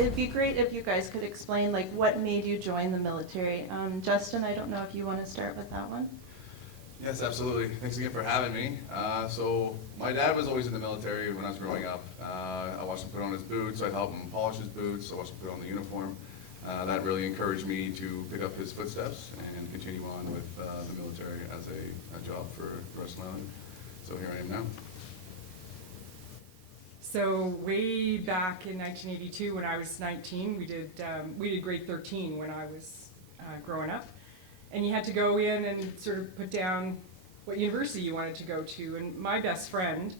it'd be great if you guys could explain like what made you join the military. Justin, I don't know if you want to start with that one. Yes, absolutely. Thanks again for having me. So my dad was always in the military when I was growing up. I watched him put on his boots. I'd help him polish his boots. I watched him put on the uniform. That really encouraged me to pick up his footsteps and continue on with the military as a job for the rest of my life. So here I am now. So way back in 1982, when I was 19, we did grade 13 when I was growing up, and you had to go in and sort of put down what university you wanted to go to. And my best friend,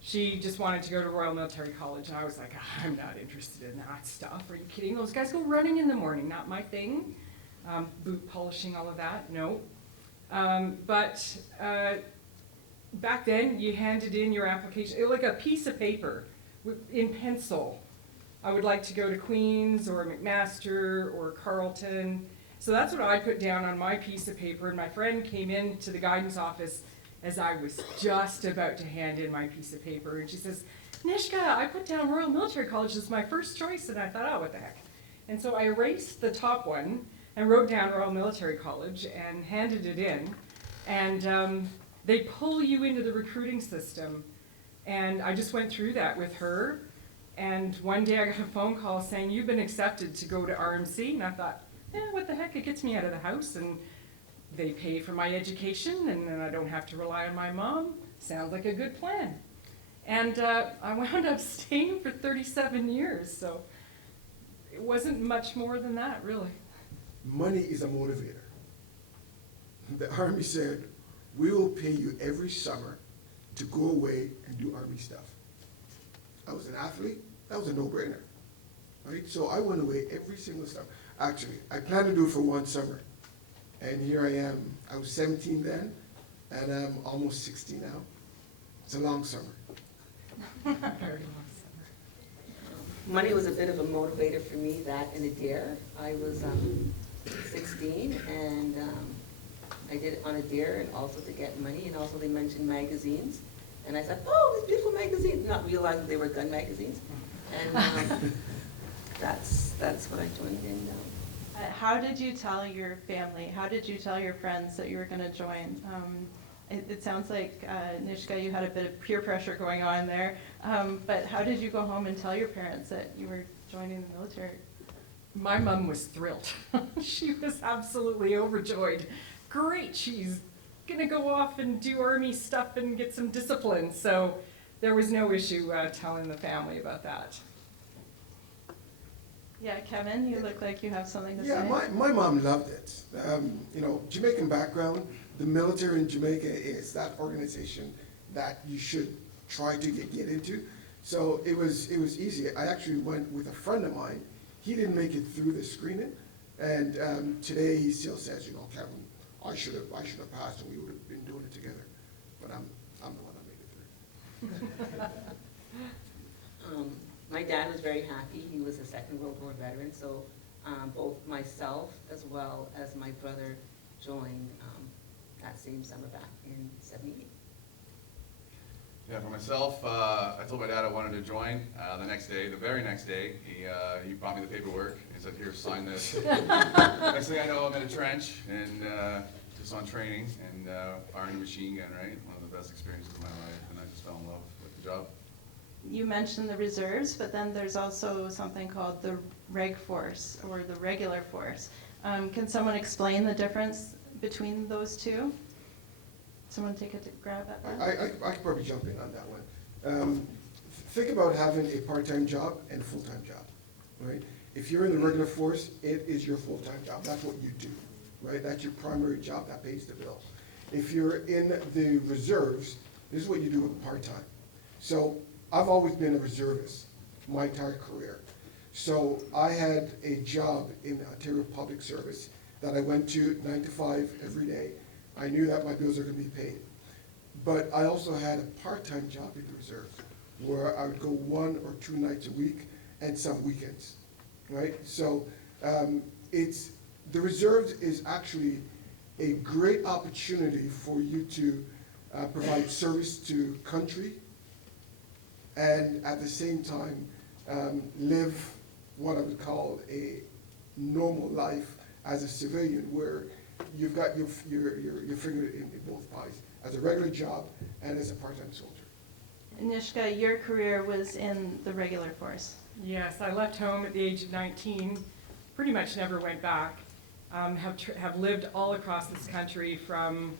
she just wanted to go to Royal Military College, and I was like, I'm not interested in that stuff. Are you kidding? Those guys go running in the morning, not my thing. Boot polishing, all of that, no. But back then, you handed in your application, like a piece of paper in pencil. I would like to go to Queen's or McMaster or Carleton. So that's what I put down on my piece of paper, and my friend came in to the guidance office as I was just about to hand in my piece of paper, and she says, Nishka, I put down Royal Military College as my first choice, and I thought, oh, what the heck. And so I erased the top one and wrote down Royal Military College and handed it in, and they pull you into the recruiting system. And I just went through that with her, and one day I got a phone call saying, you've been accepted to go to RMC, and I thought, what the heck, it gets me out of the house, and they pay for my education, and then I don't have to rely on my mom. Sounds like a good plan. And I wound up staying for 37 years, so it wasn't much more than that, really. Money is a motivator. The Army said, we will pay you every summer to go away and do Army stuff. I was an athlete, that was a no-brainer, right? So I went away every single summer. Actually, I planned to do it for one summer, and here I am. I was 17 then, and I'm almost 60 now. It's a long summer. Very long summer. Money was a bit of a motivator for me, that and a dare. I was 16, and I did it on a dare, and also to get money, and also they mentioned magazines. And I said, oh, these beautiful magazines, not realizing they were gun magazines. And that's what I joined in. How did you tell your family, how did you tell your friends that you were going to join? It sounds like, Nishka, you had a bit of peer pressure going on there, but how did you go home and tell your parents that you were joining the military? My mom was thrilled. She was absolutely overjoyed. Great, she's gonna go off and do Army stuff and get some discipline. So there was no issue telling the family about that. Yeah, Kevin, you look like you have something to Yeah, say. my mom loved it. You know, Jamaican background, the military in Jamaica is that organization that you should try to get into. So it was easy. I actually went with a friend of mine. He didn't make it through the screening, and today he still says, you know, Kevin, I should have passed, and we would have been doing it together. But I'm the one that made it through. My dad was very happy. He was a Second World War veteran, so both myself as well as my brother joined that same summer back in '78. Yeah, for myself, I told my dad I wanted to join. The very next day, he brought me the paperwork. He said, here, sign this. Next thing I know, I'm in a trench and just on training and firing a machine gun, right? One of the best experiences of my life, and I just fell in love with the job. You mentioned the reserves, but then there's also something called the reg force or the regular force. Can someone explain the difference between those two? Someone take a grab at that? I could probably jump in on that one. Think about having a part-time job and a full-time job, right? If you're in the regular force, it is your full-time job. That's what you do, right? That's your primary job that pays the bill. If you're in the reserves, this is what you do with part-time. So I've always been a reservist my entire career. So I had a job in Ontario Public Service that I went to 9 to 5 every day. I knew that my bills are going to be paid. But I also had a part-time job in the reserves where I would go 1 or 2 nights a week and some weekends, right? So the reserves is actually a great opportunity for you to provide service to country and at the same time live what I would call a normal life as a civilian, where you've got your finger in both pies, as a regular job and as a part-time soldier. Nishka, your career was in the regular force. Yes, I left home at the age of 19, pretty much never went back. Have lived all across this country, from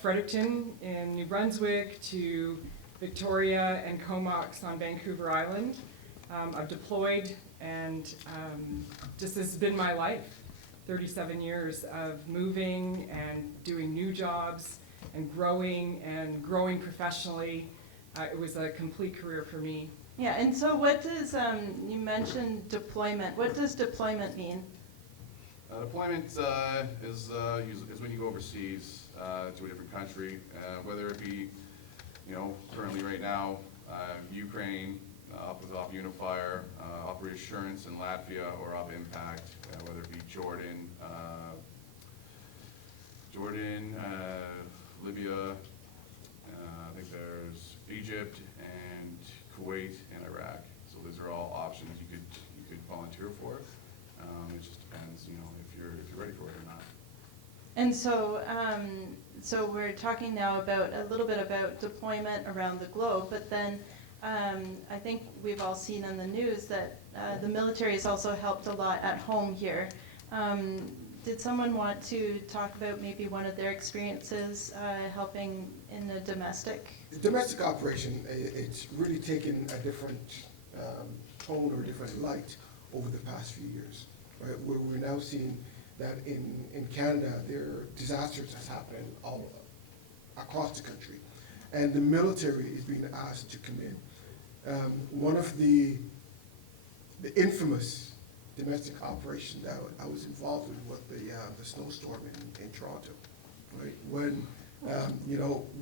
Fredericton in New Brunswick to Victoria and Comox on Vancouver Island. I've deployed, and this has been my life. 37 years of moving and doing new jobs and growing professionally. It was a complete career for me. Yeah, and so what does, you mentioned deployment. What does deployment mean? Deployment is when you go overseas to a different country, whether it be, currently right now, Ukraine, up with Op Unifier, Op Reassurance in Latvia, or Op Impact, whether it be Jordan, Libya, I think there's Egypt and Kuwait and Iraq. So those are all options you could volunteer for. It just depends, if you're ready for it or not. And so, so we're talking now about a little bit about deployment around the globe, but then I think we've all seen on the news that the military has also helped a lot at home here. Did someone want to talk about maybe one of their experiences helping in a domestic? The domestic operation, it's really taken a different tone or different light over the past few years. Right? We're now seeing that in Canada, there are disasters that's happening all across the country, and the military is being asked to come in. One of the infamous domestic operation that I was involved in was the snowstorm in Toronto, right? When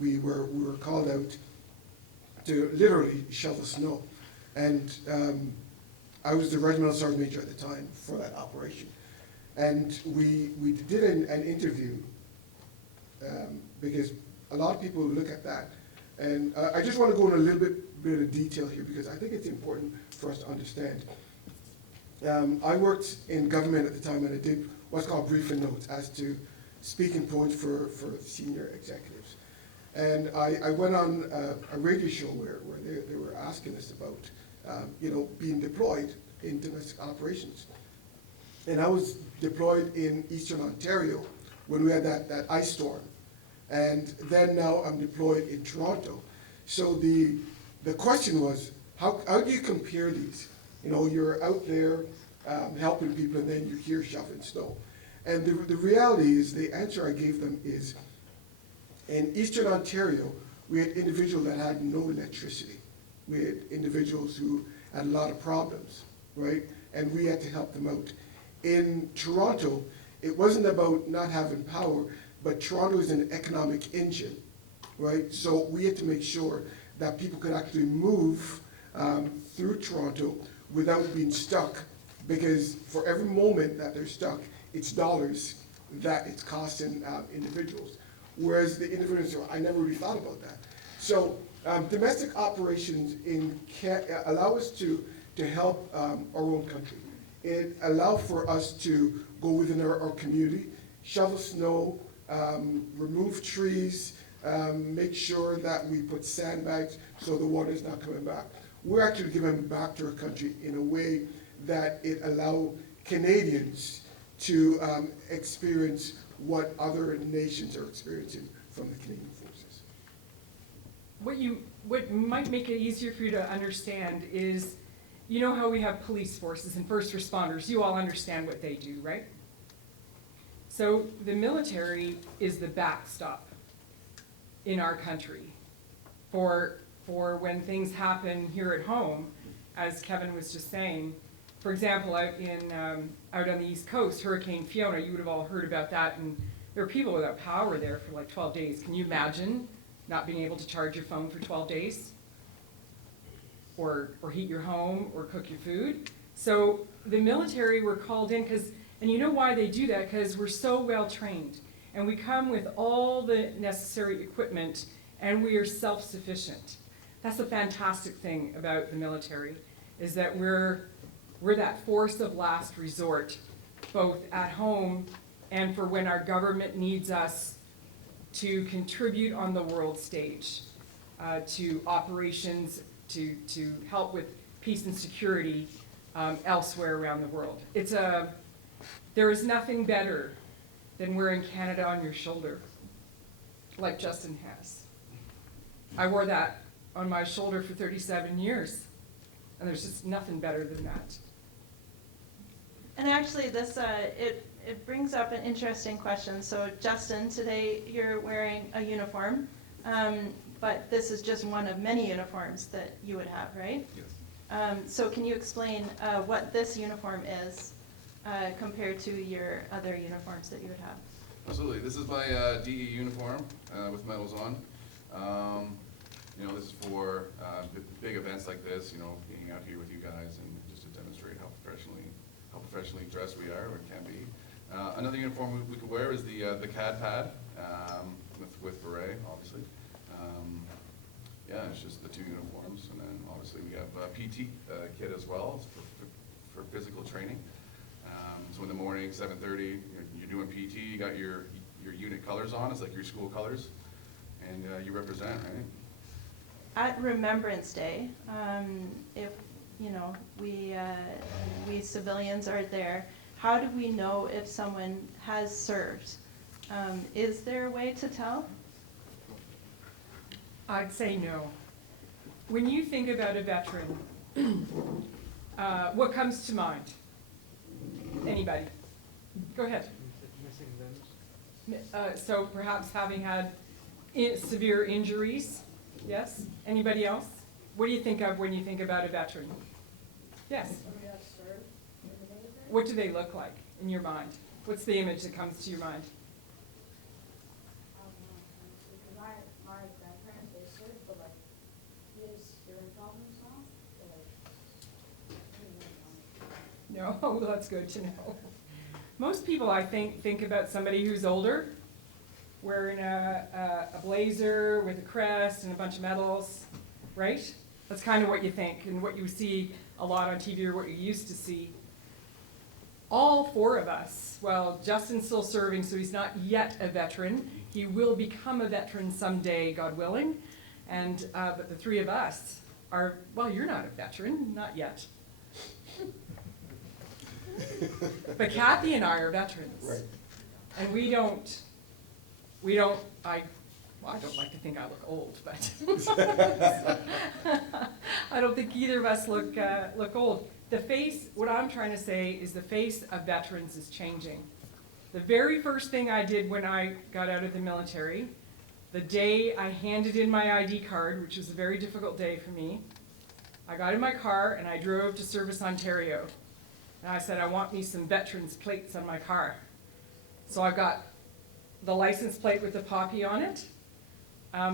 we were called out to literally shovel snow, and I was the regimental sergeant major at the time for that operation. And we did an interview because a lot of people look at that. And I just want to go in a little bit of detail here, because I think it's important for us to understand. I worked in government at the time, and I did what's called briefing notes as to speaking points for senior executives. And I went on a radio show where they were asking us about being deployed in domestic operations. And I was deployed in Eastern Ontario when we had that ice storm. And then now I'm deployed in Toronto. So the question was, how do you compare these? You're out there helping people, and then you're here shoveling snow. And the reality is, the answer I gave them is, in Eastern Ontario, we had individuals that had no electricity. We had individuals who had a lot of problems, right? And we had to help them out. In Toronto, it wasn't about not having power, but Toronto is an economic engine, right? So we had to make sure that people could actually move through Toronto without being stuck, because for every moment that they're stuck, it's dollars that it's costing individuals. Whereas the individuals, I never really thought about that. So domestic operations allow us to help our own country. It allows for us to go within our community, shovel snow, remove trees, make sure that we put sandbags so the water is not coming back. We're actually giving back to our country in a way that it allows Canadians to experience what other nations are experiencing from the Canadian forces. What might make it easier for you to understand is, how we have police forces and first responders. You all understand what they do, right? So the military is the backstop in our country for when things happen here at home, as Kevin was just saying. For example, out on the East Coast, Hurricane Fiona, you would have all heard about that, and there were people without power there for like 12 days. Can you imagine not being able to charge your phone for 12 days? Or heat your home, or cook your food? So the military were called in and you know why they do that? Because we're so well trained, and we come with all the necessary equipment, and we are self-sufficient. That's the fantastic thing about the military, is that we're We're that force of last resort, both at home and for when our government needs us to contribute on the world stage, to operations, to help with peace and security elsewhere around the world. There is nothing better than wearing Canada on your shoulder, like Justin has. I wore that on my shoulder for 37 years, and there's just nothing better than that. And actually, this it brings up an interesting question. So, Justin, today you're wearing a uniform, but this is just one of many uniforms that you would have, right? Yes. So, can you explain what this uniform is compared to your other uniforms that you would have? Absolutely. This is my DE uniform with medals on. You know, this is for big events like this, you know, being out here with you guys and just to demonstrate how professionally dressed we are, or can be. Another uniform we could wear is the CAD pad with beret, obviously. Yeah, it's just the two uniforms, and then obviously we have a PT kit as well for physical training. So in the morning, 7:30, you're doing PT, you got your unit colors on, it's like your school colors, and you represent, right? At Remembrance Day, if you know we civilians are there, how do we know if someone has served? Is there a way to tell? I'd say no. When you think about a veteran, what comes to mind? Anybody? Go ahead. So perhaps having had severe injuries? Yes? Anybody else? What do you think of when you think about a veteran? Yes? What do they look like in your mind? What's the image that comes to your mind? My grandparents, they served, but like, he has hearing problems now, so like, No, that's good to know. Most people, I think about somebody who's older, wearing a blazer with a crest and a bunch of medals, right? That's kind of what you think and what you see a lot on TV, or what you used to see. All four of us, well, Justin's still serving, so he's not yet a veteran. He will become a veteran someday, God willing. And but the three of us are, well, you're not a veteran, not yet. But Kathy and I are veterans. Right. And I don't like to think I look old, but I don't think either of us look old. The face, what I'm trying to say is the face of veterans is changing. The very first thing I did when I got out of the military, the day I handed in my ID card, which was a very difficult day for me, I got in my car and I drove to Service Ontario. And I said, I want me some veterans plates on my car. So I got the license plate with the poppy on it,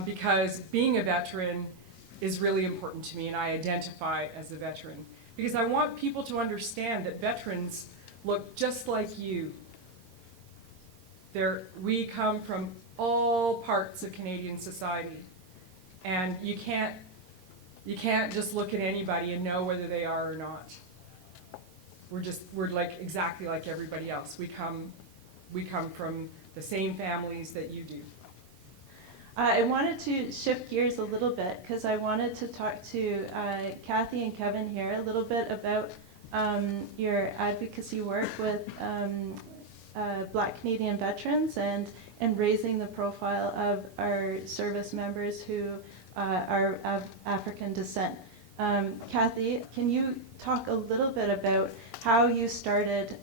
because being a veteran is really important to me, and I identify as a veteran. Because I want people to understand that veterans look just like you. We come from all parts of Canadian society, and you can't just look at anybody and know whether they are or not. We're like exactly like everybody else. We come from the same families that you do. I wanted to shift gears a little bit because I wanted to talk to Kathy and Kevin here a little bit about your advocacy work with Black Canadian veterans and raising the profile of our service members who are of African descent. Kathy, can you talk a little bit about how you started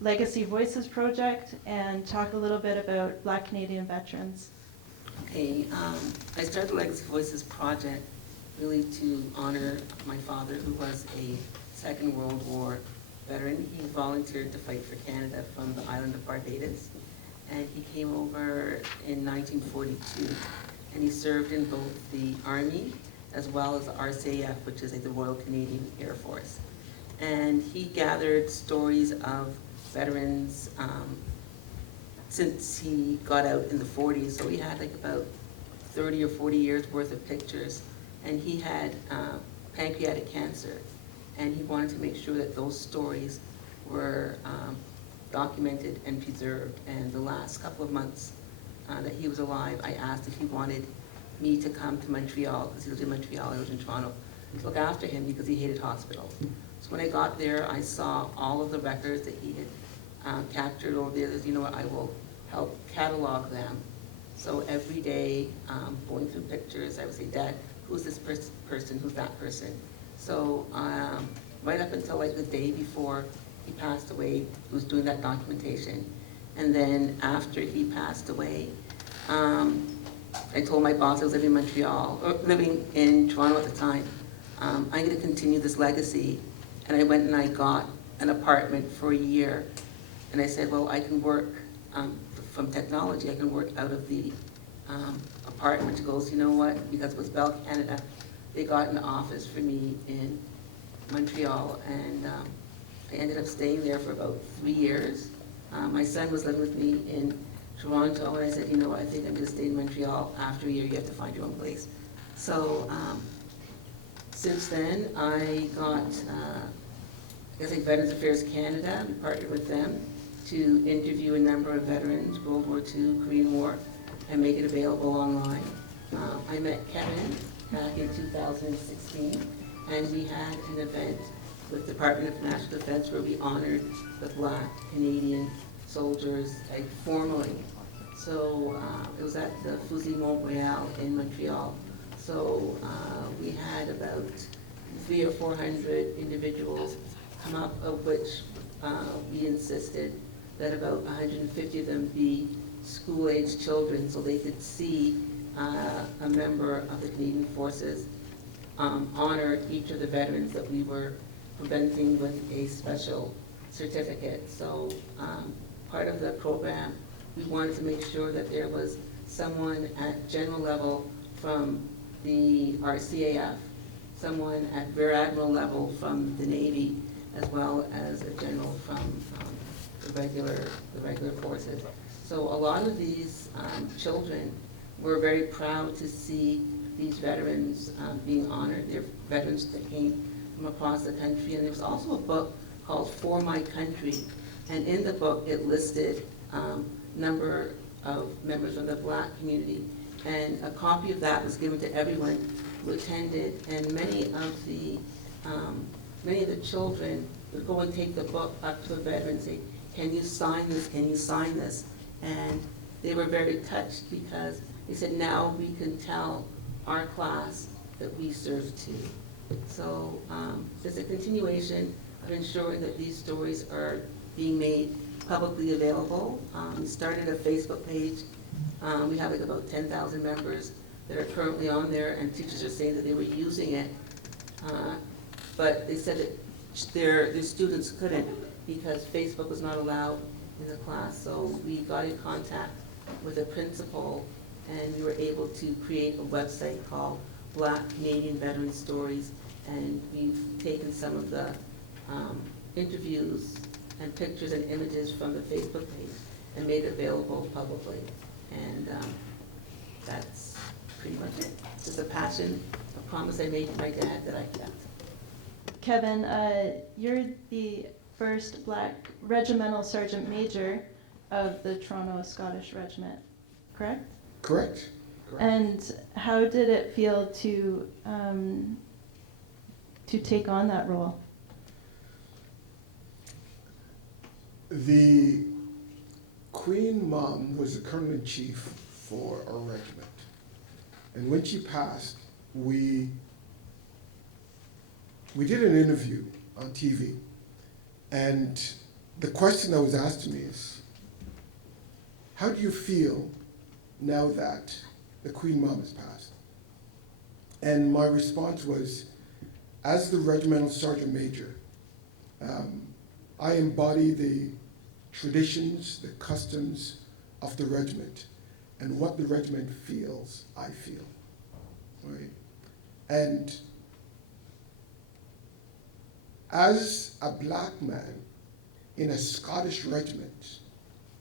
Legacy Voices Project and talk a little bit about Black Canadian veterans? Okay, I started the Legacy Voices Project really to honor my father, who was a Second World War veteran. He volunteered to fight for Canada from the island of Barbados, and he came over in 1942, and he served in both the Army as well as the RCAF, which is the Royal Canadian Air Force. And he gathered stories of veterans since he got out in the 40s. So he had like about 30 or 40 years worth of pictures. And he had pancreatic cancer. and he wanted to make sure that those stories were documented and preserved. And the last couple of months that he was alive, I asked if he wanted me to come to Montreal, because he was in Montreal, I was in Toronto, to look after him because he hated hospitals. So when I got there, I saw all of the records that he had captured over there. You know what, I will help catalog them. So every day, going through pictures, I would say, Dad, who's this person, who's that person? So right up until like the day before he passed away, he was doing that documentation. And then after he passed away, I told my boss, I was living in Montreal, or living in Toronto at the time, I'm gonna continue this legacy. And I went and I got an apartment for a year. And I said, well, I can work from technology, I can work out of the apartment. She goes, you know what, because it was Bell Canada, they got an office for me in Montreal, and I ended up staying there for about 3 years. My son was living with me in Toronto, and I said, you know what, I think I'm gonna stay in Montreal. After a year, you have to find your own place. So since then, I got, I guess like Veterans Affairs Canada, we partnered with them to interview a number of veterans, World War II, Korean War, and make it available online. I met Kevin back in 2016, and we had an event with Department of National Defense where we honored the Black Canadian soldiers, like formally. So it was at the Fusil Montreal in Montreal. So we had about 300 or 400 individuals come up, of which we insisted that about 150 of them be school-aged children, so they could see a member of the Canadian Forces honor each of the veterans that we were presenting with a special certificate. So part of the program, we wanted to make sure that there was someone at general level from the RCAF, someone at Rear Admiral level from the Navy, as well as a general from the regular forces. So a lot of these children were very proud to see these veterans being honored. They're veterans that came from across the country. And there was also a book called For My Country. And in the book, it listed number of members from the Black community. And a copy of that was given to everyone who attended. And many of the children would go and take the book up to a veteran and say, can you sign this, can you sign this? And they were very touched because they said, now we can tell our class that we served too. So there's a continuation of ensuring that these stories are being made publicly available. We started a Facebook page. We have like about 10,000 members that are currently on there, and teachers are saying that they were using it. But they said that their students couldn't because Facebook was not allowed in the class. So we got in contact with a principal, and we were able to create a website called Black Canadian Veteran Stories, and we've taken some of the interviews and pictures and images from the Facebook page and made it available publicly. And that's pretty much it. Just a passion, a promise I made to my dad that I kept. Kevin, you're the first Black regimental sergeant major of the Toronto Scottish Regiment, correct? Correct. And how did it feel to take on that role? The Queen Mom was the Colonel-in-Chief for our regiment. And when she passed, we did an interview on TV. And the question that was asked to me is, how do you feel now that the Queen Mom has passed? And my response was, as the regimental sergeant major, I embody the traditions, the customs of the regiment, and what the regiment feels, I feel, right? And as a Black man in a Scottish regiment,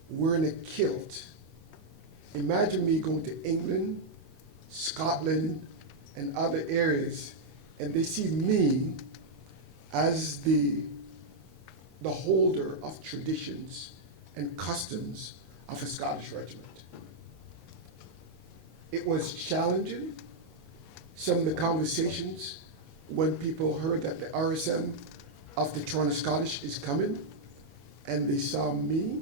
wearing a kilt, imagine me going to England, Scotland, and other areas, and they see me as the holder of traditions and customs of a Scottish regiment. It was challenging. Some of the conversations when people heard that the RSM of the Toronto Scottish is coming and they saw me,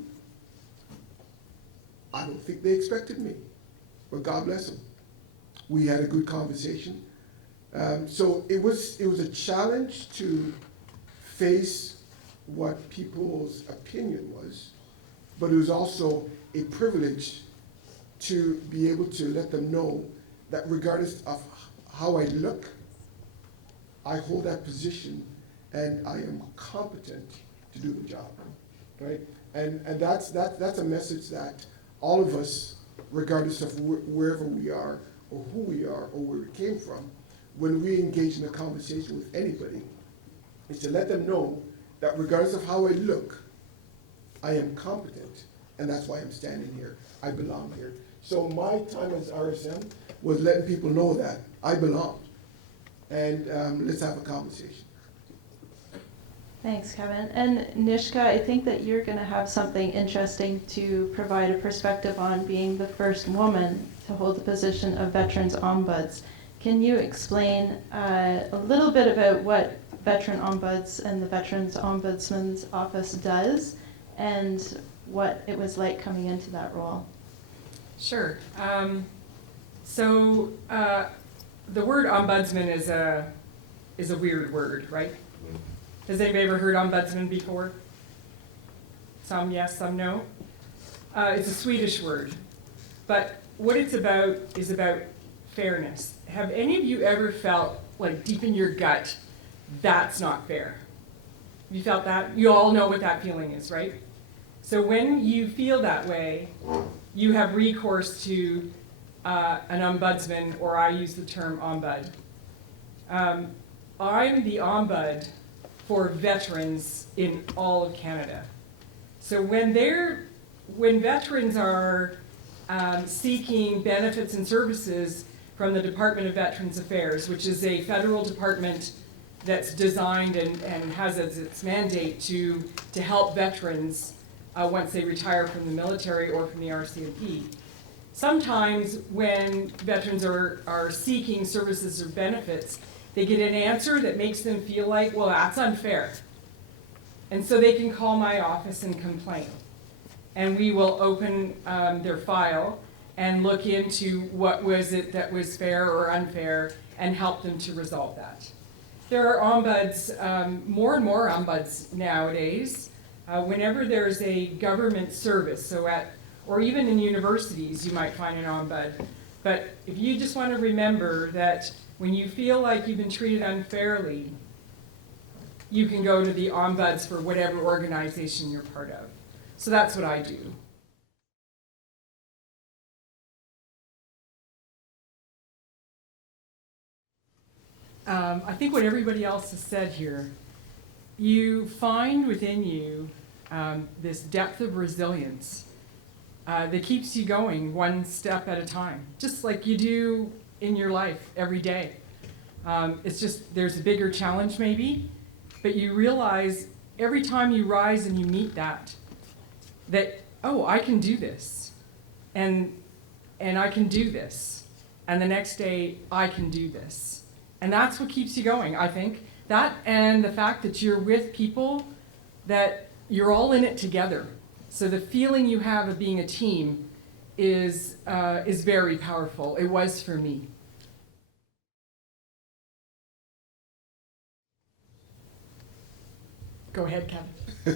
I don't think they expected me, but God bless them. We had a good conversation. So it was a challenge to face what people's opinion was, but it was also a privilege to be able to let them know that regardless of how I look, I hold that position and I am competent to do the job, right? And that's a message that all of us, regardless of wherever we are or who we are or where we came from, when we engage in a conversation with anybody, is to let them know that regardless of how I look, I am competent, and that's why I'm standing here. I belong here. So my time as RSM was letting people know that I belong, and let's have a conversation. Thanks, Kevin. And Nishka, I think that you're going to have something interesting to provide a perspective on, being the first woman to hold the position of Veterans Ombuds. Can you explain a little bit about what Veteran Ombuds and the Veterans Ombudsman's Office does, and what it was like coming into that role? Sure. So the word ombudsman is a weird word, right? Has anybody ever heard ombudsman before? Some yes, some no. It's a Swedish word, but what it's about is about fairness. Have any of you ever felt like deep in your gut, that's not fair? Have you felt that? You all know what that feeling is, right? So when you feel that way, you have recourse to an ombudsman, or I use the term ombud. I'm the ombud for veterans in all of Canada. So when veterans are seeking benefits and services from the Department of Veterans Affairs, which is a federal department that's designed and has as its mandate to help veterans once they retire from the military or from the RCMP. Sometimes when veterans are seeking services or benefits, they get an answer that makes them feel like, well, that's unfair. And so they can call my office and complain. And we will open their file and look into what was it that was fair or unfair and help them to resolve that. There are ombuds, more and more ombuds nowadays. Whenever there's a government service, or even in universities, you might find an ombud. But if you just want to remember that when you feel like you've been treated unfairly, you can go to the ombuds for whatever organization you're part of. So that's what I do. I think what everybody else has said here, you find within you this depth of resilience that keeps you going one step at a time, just like you do in your life every day. It's just there's a bigger challenge maybe, but you realize every time you rise and you meet that, oh, I can do this, and I can do this, and the next day I can do this. And that's what keeps you going, I think. That and the fact that you're with people that you're all in it together. So the feeling you have of being a team is very powerful. It was for me. Go ahead, Kevin.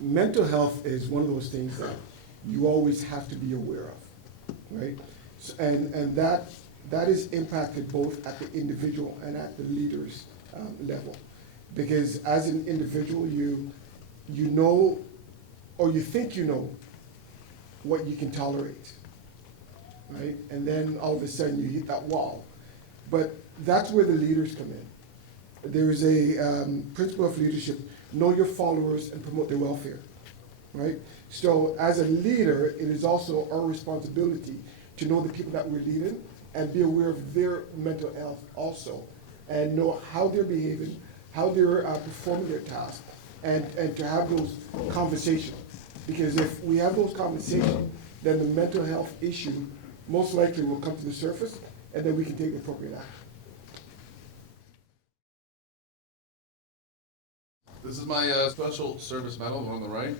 Mental health is one of those things that you always have to be aware of, right? And that is impacted both at the individual and at the leader's level. Because as an individual, you know, or you think you know, what you can tolerate, right? And then all of a sudden you hit that wall. But that's where the leaders come in. There's a principle of leadership: know your followers and promote their welfare, right? So as a leader, it is also our responsibility to know the people that we're leading and be aware of their mental health also, and know how they're behaving, how they're performing their task, and to have those conversations. Because if we have those conversations, then the mental health issue most likely will come to the surface, and then we can take the appropriate action. This is my special service medal, the one on the right.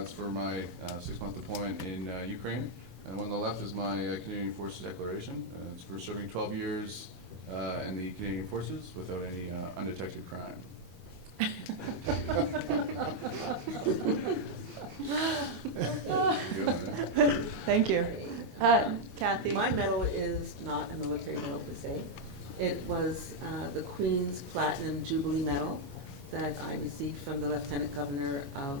It's for my 6-month deployment in Ukraine. And one on the left is my Canadian Forces Declaration. It's for serving 12 years in the Canadian Forces without any undetected crime. Thank you. Kathy? My medal is not a military medal per se. It was the Queen's Platinum Jubilee Medal that I received from the Lieutenant Governor of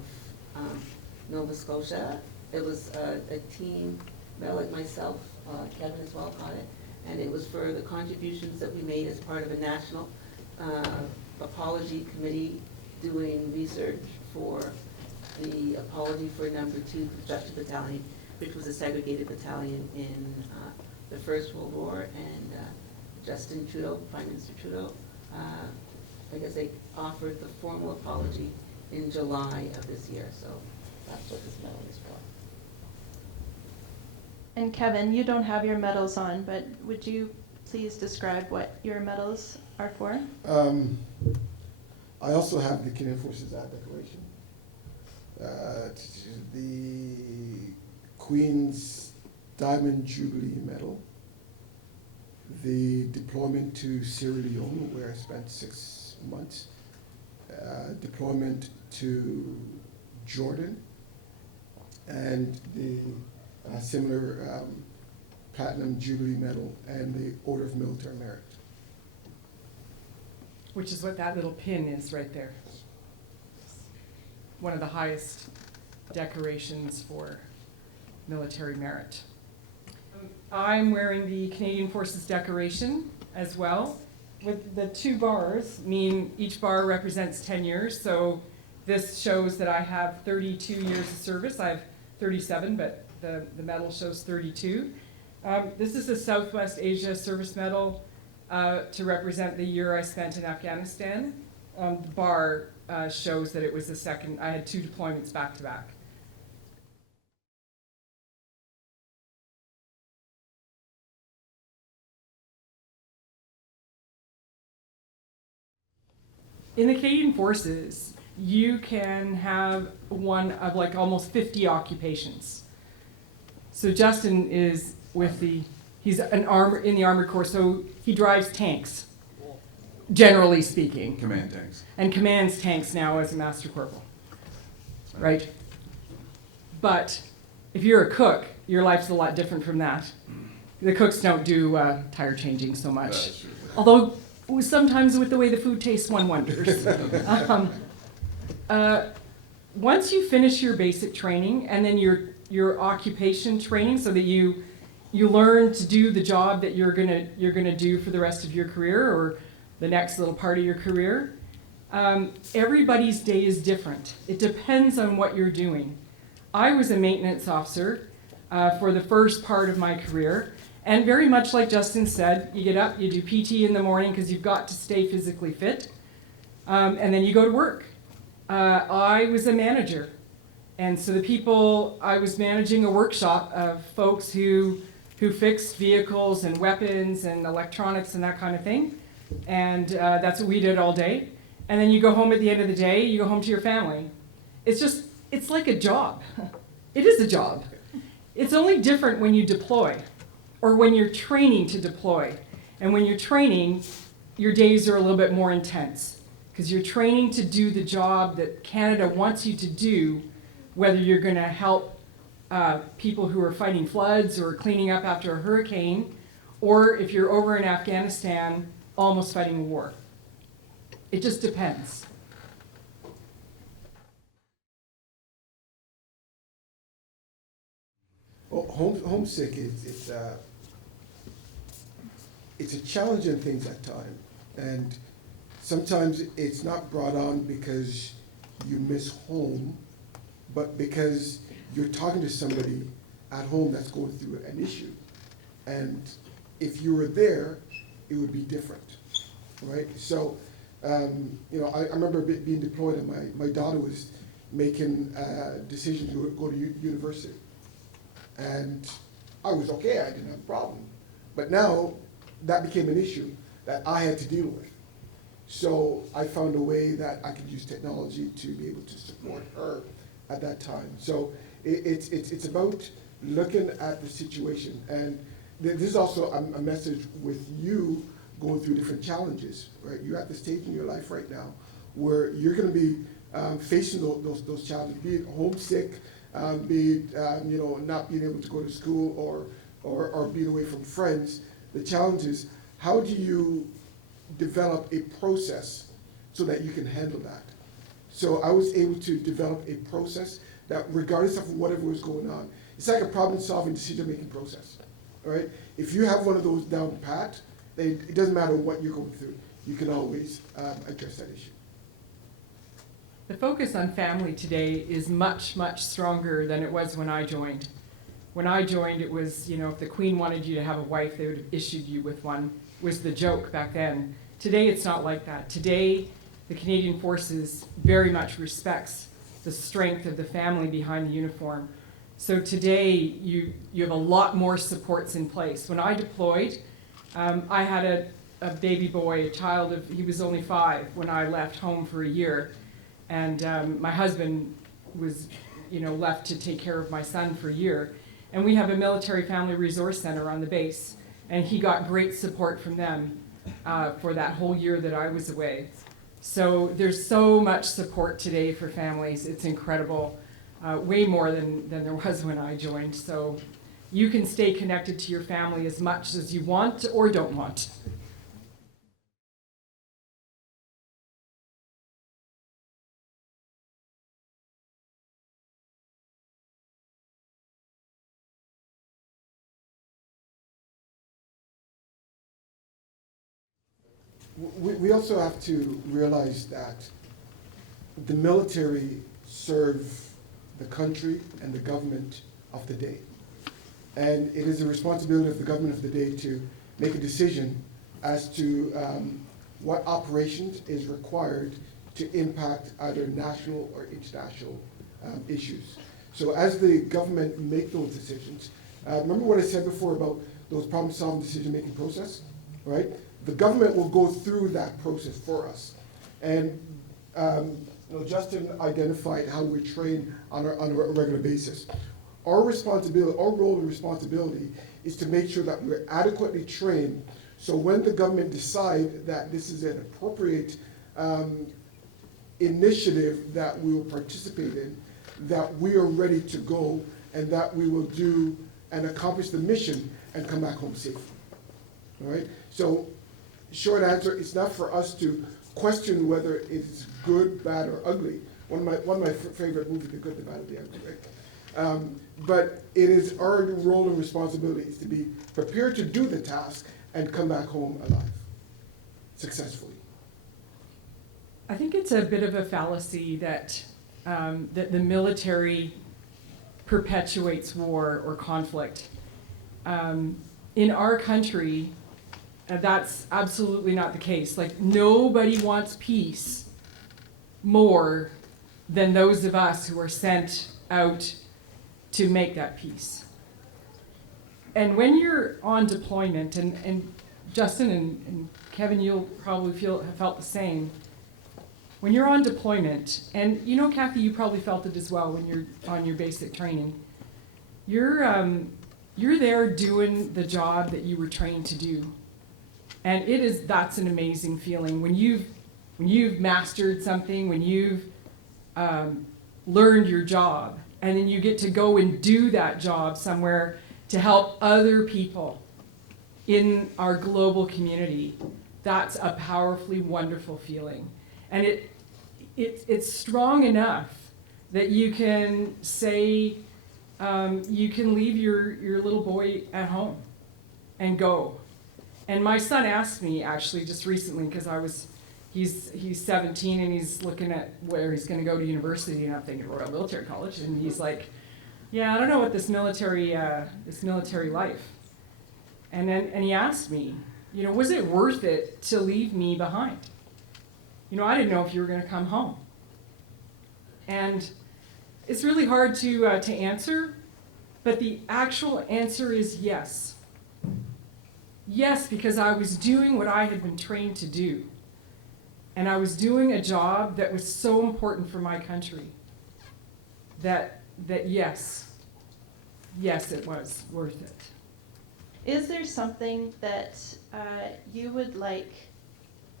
Nova Scotia. It was a team medal, like myself, Kevin as well got it, and it was for the contributions that we made as part of a national apology committee doing research for the apology for No. 2 Construction Battalion, which was a segregated battalion in the First World War, and Justin Trudeau, Prime Minister Trudeau, I guess they offered the formal apology in July of this year, so that's what this medal is for. And Kevin, you don't have your medals on, but would you please describe what your medals are for? I also have the Canadian Forces Declaration, the Queen's Diamond Jubilee Medal, the deployment to Sierra Leone, where I spent 6 months, deployment to Jordan, and the similar Platinum Jubilee Medal and the Order of Military Merit. Which is what that little pin is right there. One of the highest decorations for military merit. I'm wearing the Canadian Forces decoration as well. With the 2 bars, mean each bar represents 10 years, so this shows that I have 32 years of service. I have 37, but the medal shows 32. This is a Southwest Asia Service Medal to represent the year I spent in Afghanistan. The bar shows that it was the second, I had 2 deployments back to back. In the Canadian Forces, you can have one of like almost 50 occupations. So Justin is with he's in the Armored Corps, so he drives tanks, generally speaking. Command tanks. And commands tanks now as a Master Corporal, right? But if you're a cook, your life's a lot different from that. The cooks don't do tire changing so much. That's true. Although sometimes with the way the food tastes, one wonders. Once you finish your basic training and then your occupation training, so that you learn to do the job that you're gonna do for the rest of your career or the next little part of your career, everybody's day is different. It depends on what you're doing. I was a maintenance officer for the first part of my career. And very much like Justin said, you get up, you do PT in the morning because you've got to stay physically fit, and then you go to work. I was a manager, and so I was managing a workshop of folks who fixed vehicles and weapons and electronics and that kind of thing, and that's what we did all day. And then you go home at the end of the day, you go home to your family. It's like a job. It is a job. It's only different when you deploy, or when you're training to deploy. And when you're training, your days are a little bit more intense, because you're training to do the job that Canada wants you to do, whether you're gonna help people who are fighting floods or cleaning up after a hurricane, or if you're over in Afghanistan, almost fighting a war. It just depends. Well, homesick it's a challenging thing at times, and sometimes it's not brought on because you miss home, but because you're talking to somebody at home that's going through an issue, and if you were there, it would be different, right? So, you know, I remember being deployed, and my daughter was making a decision to go to university. And I was okay, I didn't have a problem. But now, that became an issue that I had to deal with. So I found a way that I could use technology to be able to support her at that time. So it's about looking at the situation. And this is also a message with you going through different challenges, right? You're at the stage in your life right now where you're gonna be facing those challenges, be it homesick, be it you know, not being able to go to school or being away from friends. The challenge is, how do you develop a process so that you can handle that? So I was able to develop a process that, regardless of whatever was going on, it's like a problem-solving, decision-making process, all right? If you have one of those down pat, then it doesn't matter what you're going through, you can always address that issue. The focus on family today is much, much stronger than it was when I joined. When I joined, it was, you know, if the Queen wanted you to have a wife, they would have issued you with one, was the joke back then. Today, it's not like that. Today, the Canadian Forces very much respects the strength of the family behind the uniform. So today, you have a lot more supports in place. When I deployed, I had a baby boy, a child of, he was only 5 when I left home for a year. And my husband was, you know, left to take care of my son for a year. And we have a military family resource center on the base. And he got great support from them for that whole year that I was away. So there's so much support today for families. It's incredible, way more than there was when I joined. So you can stay connected to your family as much as you want or don't want. We also have to realize that the military serve the country and the government of the day. And it is the responsibility of the government of the day to make a decision as to what operations is required to impact either national or international issues. So as the government make those decisions, remember what I said before about those problem-solving decision-making process, right? The government will go through that process for us. And you know, Justin identified how we train on a regular basis. Our responsibility, our role and responsibility is to make sure that we're adequately trained, so when the government decide that this is an appropriate initiative that we will participate in, that we are ready to go and that we will do and accomplish the mission and come back home safe. All right? So, short answer, it's not for us to question whether it's good, bad, or ugly. One of my favorite movies, The Good, the Bad, and the Ugly, right? But it is our role and responsibility is to be prepared to do the task and come back home alive, successfully. I think it's a bit of a fallacy that that the military perpetuates war or conflict. In our country, that's absolutely not the case. Like, nobody wants peace more than those of us who are sent out to make that peace. And when you're on deployment, and Justin and Kevin, you'll probably have felt the same. When you're on deployment, and you know, Kathy, you probably felt it as well when you're on your basic training, you're there doing the job that you were trained to do. And that's an amazing feeling when you've mastered something, when you've learned your job, and then you get to go and do that job somewhere to help other people in our global community. That's a powerfully wonderful feeling. And it's strong enough that you can say, you can leave your little boy at home and go. And my son asked me actually just recently, because he's 17 and he's looking at where he's going to go to university, and I'm thinking Royal Military College, and he's like, yeah, I don't know what this military life. And he asked me, you know, was it worth it to leave me behind? You know, I didn't know if you were going to come home. And it's really hard to answer, but the actual answer is yes. Yes, because I was doing what I had been trained to do. And I was doing a job that was so important for my country that yes, it was worth it. Is there something that you would like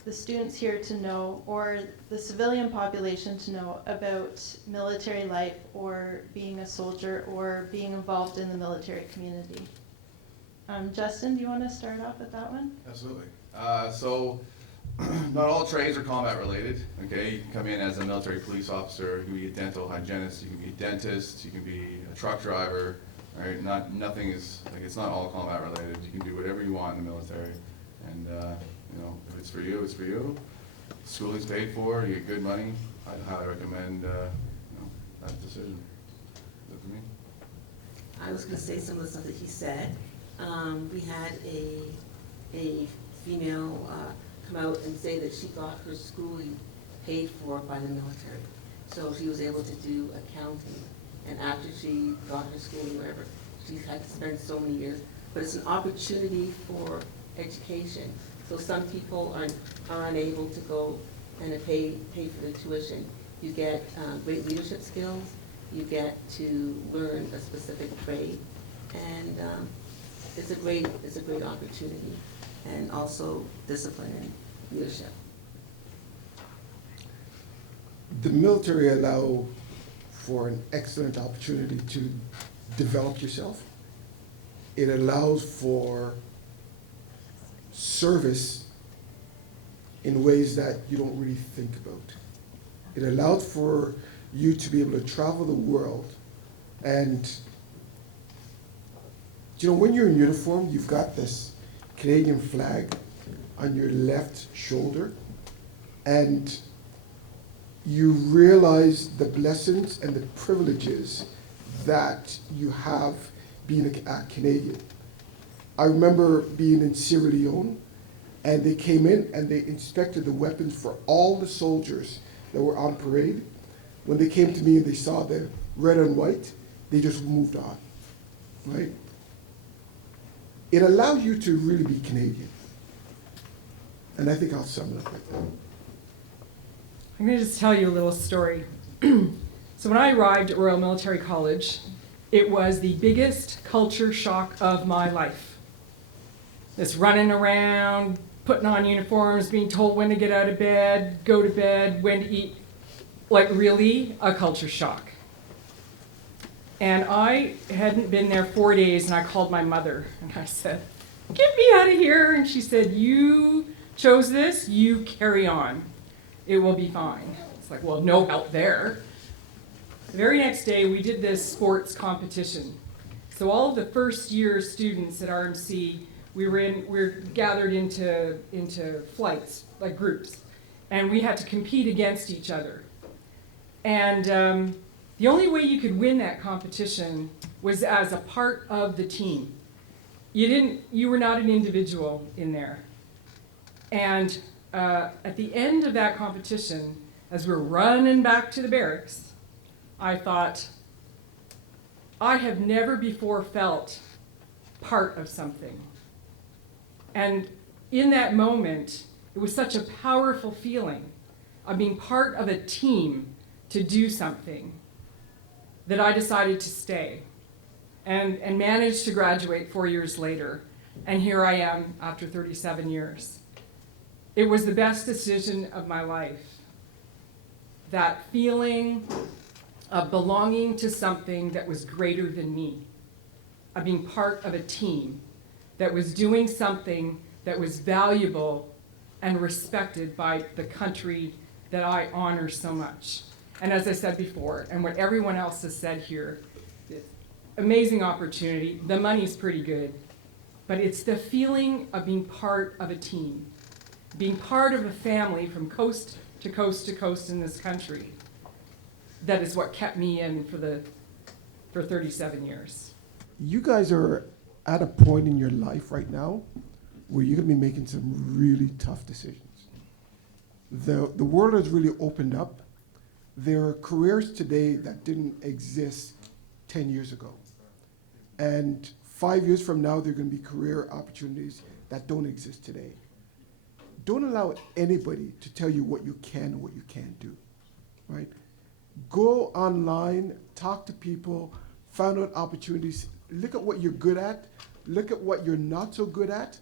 the students here to know, or the civilian population to know, about military life or being a soldier or being involved in the military community? Justin, do you want to start off with that one? Absolutely. So, not all trades are combat related, okay? You can come in as a military police officer, you can be a dental hygienist, you can be a dentist, you can be a truck driver, right? Nothing is, like, it's not all combat related. You can do whatever you want in the military. And, you know, if it's for you, it's for you. Schooling's paid for, you get good money. I'd highly recommend, you know, that decision. Is that for me? I was gonna say some of the stuff that he said. We had a female come out and say that she got her schooling paid for by the military. So she was able to do accounting, and after she got her schooling, whatever, she had to spend so many years. But it's an opportunity for education. So some people are unable to go and pay for their tuition. You get great leadership skills, you get to learn a specific trade, and it's a great opportunity, and also discipline and leadership. The military allow for an excellent opportunity to develop yourself. It allows for service in ways that you don't really think about. It allows for you to be able to travel the world, and you know, when you're in uniform, you've got this Canadian flag on your left shoulder, and you realize the blessings and the privileges that you have being a Canadian. I remember being in Sierra Leone, and they came in and they inspected the weapons for all the soldiers that were on parade. When they came to me and they saw the red and white, they just moved on, right? It allows you to really be Canadian. And I think I'll sum it up like that. I'm going to just tell you a little story. So when I arrived at Royal Military College, it was the biggest culture shock of my life. This running around, putting on uniforms, being told when to get out of bed, go to bed, when to eat. Like, really a culture shock. And I hadn't been there 4 days, and I called my mother, and I said, "Get me out of here." And she said, "You chose this, you carry on. It will be fine." It's like, well, no help there. The very next day, we did this sports competition. So all of the first year students at RMC, we were gathered into flights, like groups, and we had to compete against each other. And the only way you could win that competition was as a part of the team. You were not an individual in there. And at the end of that competition, as we're running back to the barracks, I thought, I have never before felt part of something. And in that moment, it was such a powerful feeling of being part of a team to do something that I decided to stay and managed to graduate 4 years later. And here I am after 37 years. It was the best decision of my life. That feeling of belonging to something that was greater than me, of being part of a team that was doing something that was valuable and respected by the country that I honor so much. And as I said before, and what everyone else has said here, amazing opportunity. The money's pretty good, but it's the feeling of being part of a team, being part of a family from coast to coast to coast in this country. That is what kept me in for 37 years. You guys are at a point in your life right now where you're gonna be making some really tough decisions. The world has really opened up. There are careers today that didn't exist 10 years ago. And 5 years from now, there are gonna be career opportunities that don't exist today. Don't allow anybody to tell you what you can and what you can't do, right? Go online, talk to people, find out opportunities, look at what you're good at, look at what you're not so good at,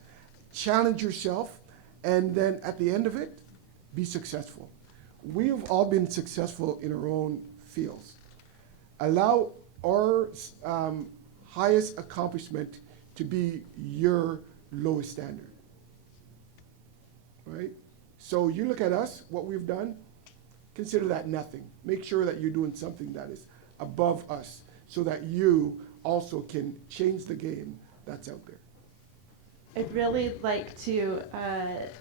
challenge yourself, and then at the end of it, be successful. We have all been successful in our own fields. Allow our highest accomplishment to be your lowest standard, right? So you look at us, what we've done, consider that nothing. Make sure that you're doing something that is above us so that you also can change the game that's out there. I'd really like to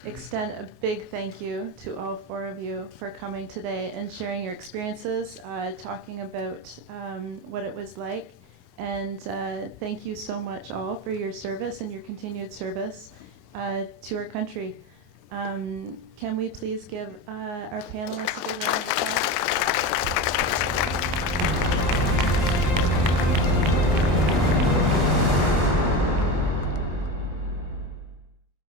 extend a big thank you to all four of you for coming today and sharing your experiences, talking about what it was like. And thank you so much all for your service and your continued service to our country. Can we please give our panelists a big round of applause?